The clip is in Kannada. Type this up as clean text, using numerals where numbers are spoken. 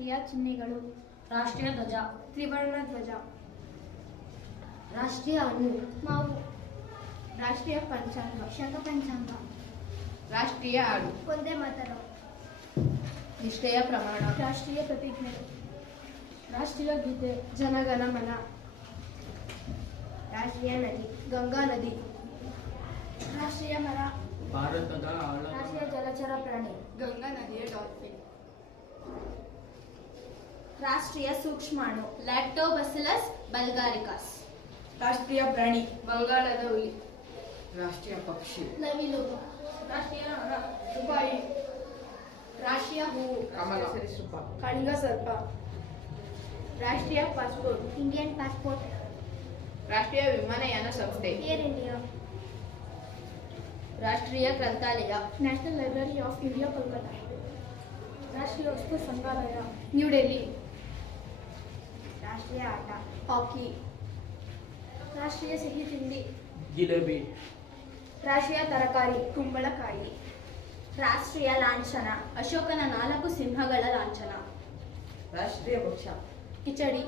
ರಾಷ್ಟ್ರೀಯ ಚಿಹ್ನೆಗಳು. ರಾಷ್ಟ್ರೀಯ ಧ್ವಜ, ತ್ರಿವರ್ಣ ಧ್ವಜ. ರಾಷ್ಟ್ರೀಯ ಹಣ್ಣು, ಮಾವು. ರಾಷ್ಟ್ರೀಯ ಪಂಚಾಂಗ. ಶಕ ಪಂಚಾಂಗ. ರಾಷ್ಟ್ರೀಯ ಹಾಡು, ವಂದೇ ಮಾತರಂ. ನಿಷ್ಠೆಯ ಪ್ರಮಾಣ, ರಾಷ್ಟ್ರೀಯ ಪ್ರತಿಜ್ಞೆ. ರಾಷ್ಟ್ರೀಯ ಗೀತೆ, ಜನಗಣ ಮನ. ರಾಷ್ಟ್ರೀಯ ನದಿ. ಗಂಗಾ ನದಿ. ರಾಷ್ಟ್ರೀಯ ಮರ. ಭಾರತದ ರಾಷ್ಟ್ರೀಯ ಜಲಚರ ಪ್ರಾಣಿ, ಗಂಗಾ ನದಿಯ ಡಾಲ್ಫಿನ್. ರಾಷ್ಟ್ರೀಯ ಸೂಕ್ಷ್ಮಾಣು, ಲ್ಯಾಕ್ಟೋಬಸಿಲಸ್ ಬಲ್ಗಾರಿಕಸ್. ರಾಷ್ಟ್ರೀಯ ಪ್ರಾಣಿ, ಬಂಗಾಳದ ಹುಲಿ. ರಾಷ್ಟ್ರೀಯ ಪಕ್ಷಿ, ನವಿಲು. ರಾಷ್ಟ್ರೀಯ ರೂಪಾಯಿ. ರಾಷ್ಟ್ರೀಯ ಹೂವು, ಕಮಲ. ಸರೀಸೃಪ. ಕಳಿಂಗ ಸರ್ಪ. ರಾಷ್ಟ್ರೀಯ ಪಾಸ್ಪೋರ್ಟ್, ಇಂಡಿಯನ್ ಪಾಸ್ಪೋರ್ಟ್. ರಾಷ್ಟ್ರೀಯ ವಿಮಾನಯಾನ ಸಂಸ್ಥೆ. Air India. ರಾಷ್ಟ್ರೀಯ ಗ್ರಂಥಾಲಯ, national library of India, Kolkata. ರಾಷ್ಟ್ರೀಯ ವಸ್ತು ಸಂಗ್ರಹಾಲಯ, ನ್ಯೂ ಡೆಲ್ಲಿ. ರಾಷ್ಟ್ರೀಯ ಆಟ. ಹಾಕಿ. ರಾಷ್ಟ್ರೀಯ ಸಿಹಿ ತಿಂಡಿ. ಜಿಲೇಬಿ. ರಾಷ್ಟ್ರೀಯ ತರಕಾರಿ, ಕುಂಬಳಕಾಯಿ. ರಾಷ್ಟ್ರೀಯ ಲಾಂಛನ, ಅಶೋಕನ 4 ಸಿಂಹಗಳ ಲಾಂಛನ. ರಾಷ್ಟ್ರೀಯ ಭಕ್ಷ್ಯ, ಕಿಚಡಿ.